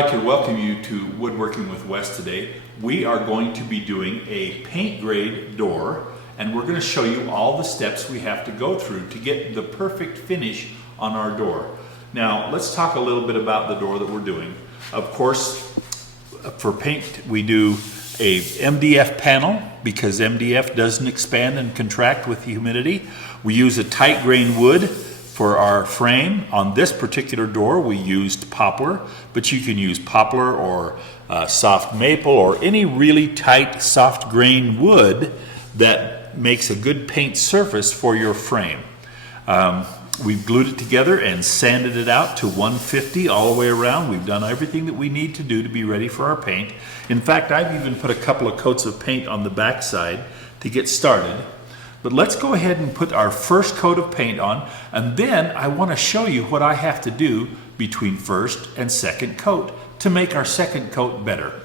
I'd like to welcome you to Woodworking with Wes today. We are going to be doing a paint grade door, and we're going to show you all the steps we have to go through to get the perfect finish on our door. Now let's talk a little bit about the door that we're doing. Of course, for paint we do a MDF panel because MDF doesn't expand and contract with humidity. We use a tight grain wood for our frame. On this particular door we used poplar, but you can use poplar or soft maple or any really tight soft grain wood that makes a good paint surface for your frame. We've glued it together and sanded it out to 150 all the way around. We've done everything that we need to do to be ready for our paint. In fact, I've even put a couple of coats of paint on the back side to get started. But let's go ahead and put our first coat of paint on, and then I want to show you what I have to do between first and second coat to make our second coat better.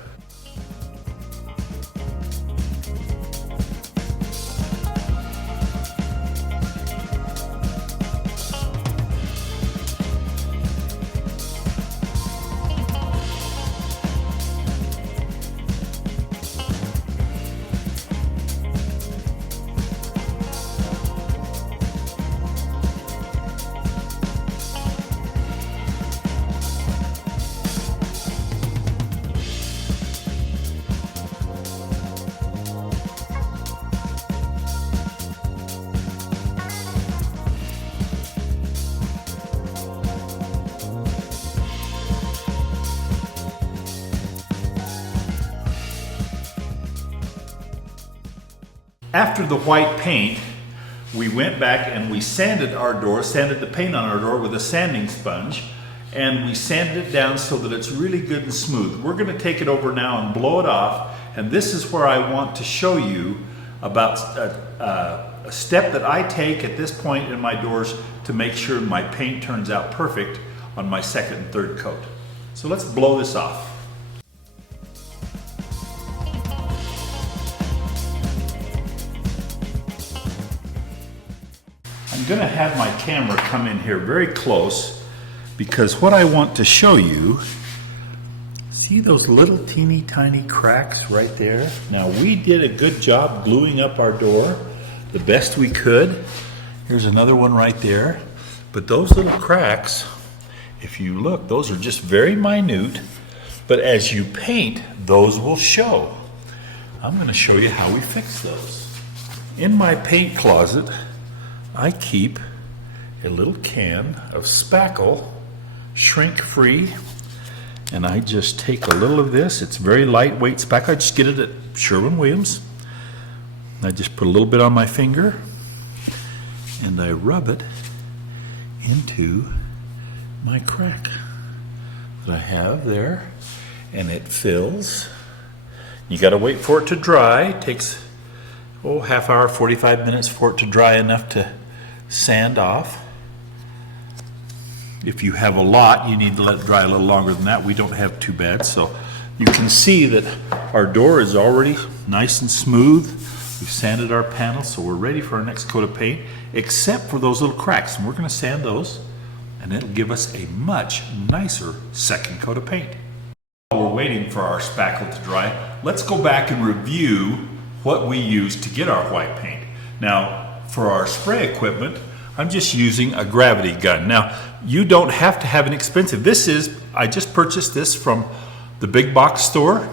After the white paint, we went back and we sanded our door, sanded the paint on our door with a sanding sponge, and we sanded it down so that it's really good and smooth. We're going to take it over now and blow it off, and this is where I want to show you about a step that I take at this point in my doors to make sure my paint turns out perfect on my second and third coat. So let's blow this off. I'm going to have my camera come in here very close because what I want to show you, see those little teeny tiny cracks right there? Now we did a good job gluing up our door the best we could. Here's another one right there. But those little cracks, if you look, those are just very minute, but as you paint, those will show. I'm going to show you how we fix those. In my paint closet, I keep a little can of spackle, shrink-free, and I just take a little of this. It's very lightweight spackle. I just get it at Sherwin-Williams. I just put a little bit on my finger, and I rub it into my crack that I have there, and it fills. You got to wait for it to dry. It takes half hour, 45 minutes for it to dry enough to sand off. If you have a lot, you need to let it dry a little longer than that. We don't have too bad, so you can see that our door is already nice and smooth. We've sanded our panel, so we're ready for our next coat of paint, except for those little cracks, and we're going to sand those, and it'll give us a much nicer second coat of paint. While we're waiting for our spackle to dry, let's go back and review what we used to get our white paint. Now, for our spray equipment, I'm just using a gravity gun. Now, you don't have to have an expensive. I just purchased this from the big box store.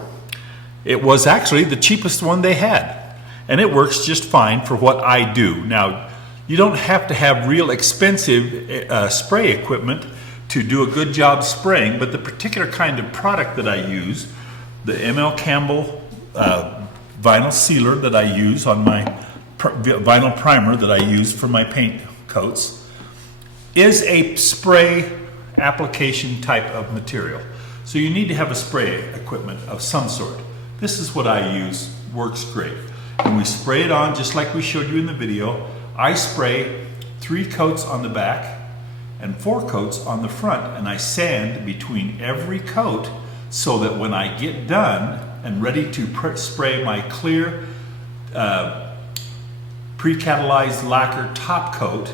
It was actually the cheapest one they had, and it works just fine for what I do. Now, you don't have to have real expensive spray equipment to do a good job spraying, but the particular kind of product that I use, the ML Campbell vinyl sealer that I use on my vinyl primer that I use for my paint coats, is a spray application type of material. So you need to have a spray equipment of some sort. This is what I use, works great. And we spray it on just like we showed you in the video. I spray 3 coats on the back and 4 coats on the front, and I sand between every coat so that when I get done and ready to spray my clear pre-catalyzed lacquer top coat,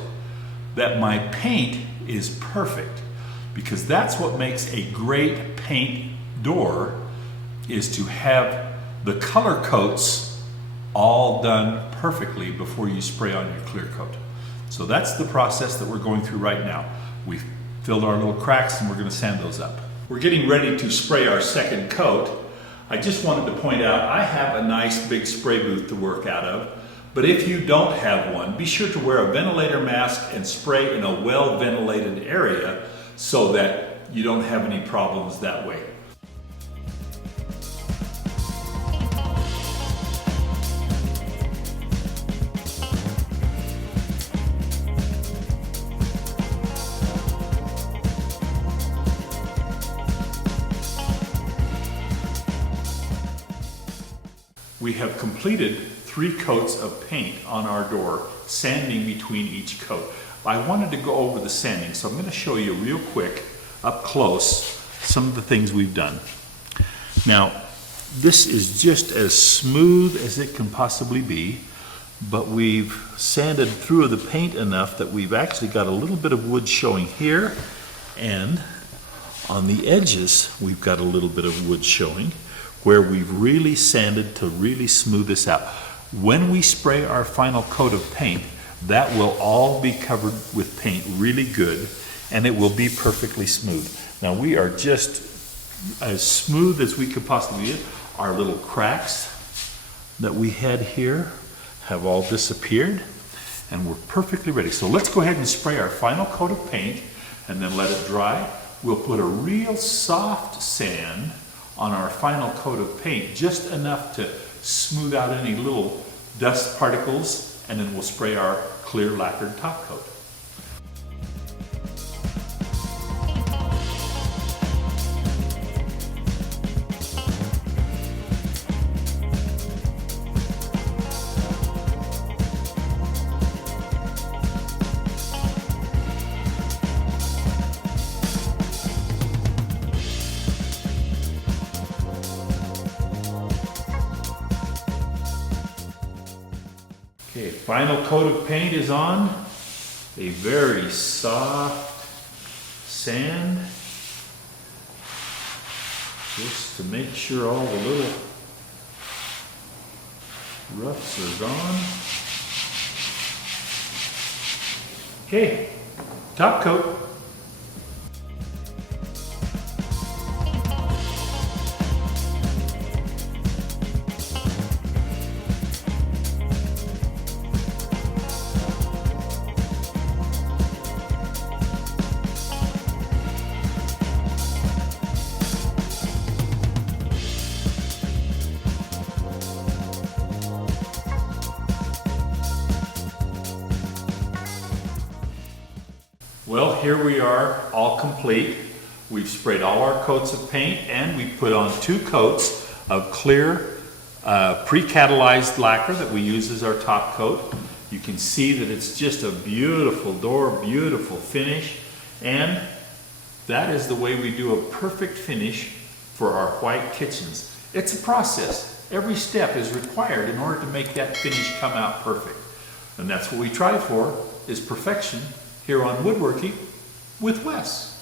that my paint is perfect, because that's what makes a great paint door is to have the color coats all done perfectly before you spray on your clear coat. So that's the process that we're going through right now. We've filled our little cracks and we're going to sand those up. We're getting ready to spray our second coat. I just wanted to point out I have a nice big spray booth to work out of, but if you don't have one, be sure to wear a ventilator mask and spray in a well-ventilated area so that you don't have any problems that way. We have completed 3 coats of paint on our door, sanding between each coat. I wanted to go over the sanding, so I'm going to show you real quick, up close, some of the things we've done. Now, this is just as smooth as it can possibly be, but we've sanded through the paint enough that we've actually got a little bit of wood showing here, and on the edges, we've got a little bit of wood showing, where we've really sanded to really smooth this out. When we spray our final coat of paint, that will all be covered with paint really good, and it will be perfectly smooth. Now we are just as smooth as we could possibly get. Our little cracks that we had here have all disappeared, and we're perfectly ready. So let's go ahead and spray our final coat of paint and then let it dry. We'll put a real soft sand on our final coat of paint, just enough to smooth out any little dust particles, and then we'll spray our clear lacquered top coat. Okay, final coat of paint is on. A very soft sand, just to make sure all the little roughs are gone. Okay, top coat. Well, here we are, all complete. We've sprayed all our coats of paint, and we put on 2 coats of clear pre-catalyzed lacquer that we use as our top coat. You can see that it's just a beautiful door, beautiful finish, and that is the way we do a perfect finish for our white kitchens. It's a process. Every step is required in order to make that finish come out perfect. And that's what we try for, is perfection here on Woodworking with Wes.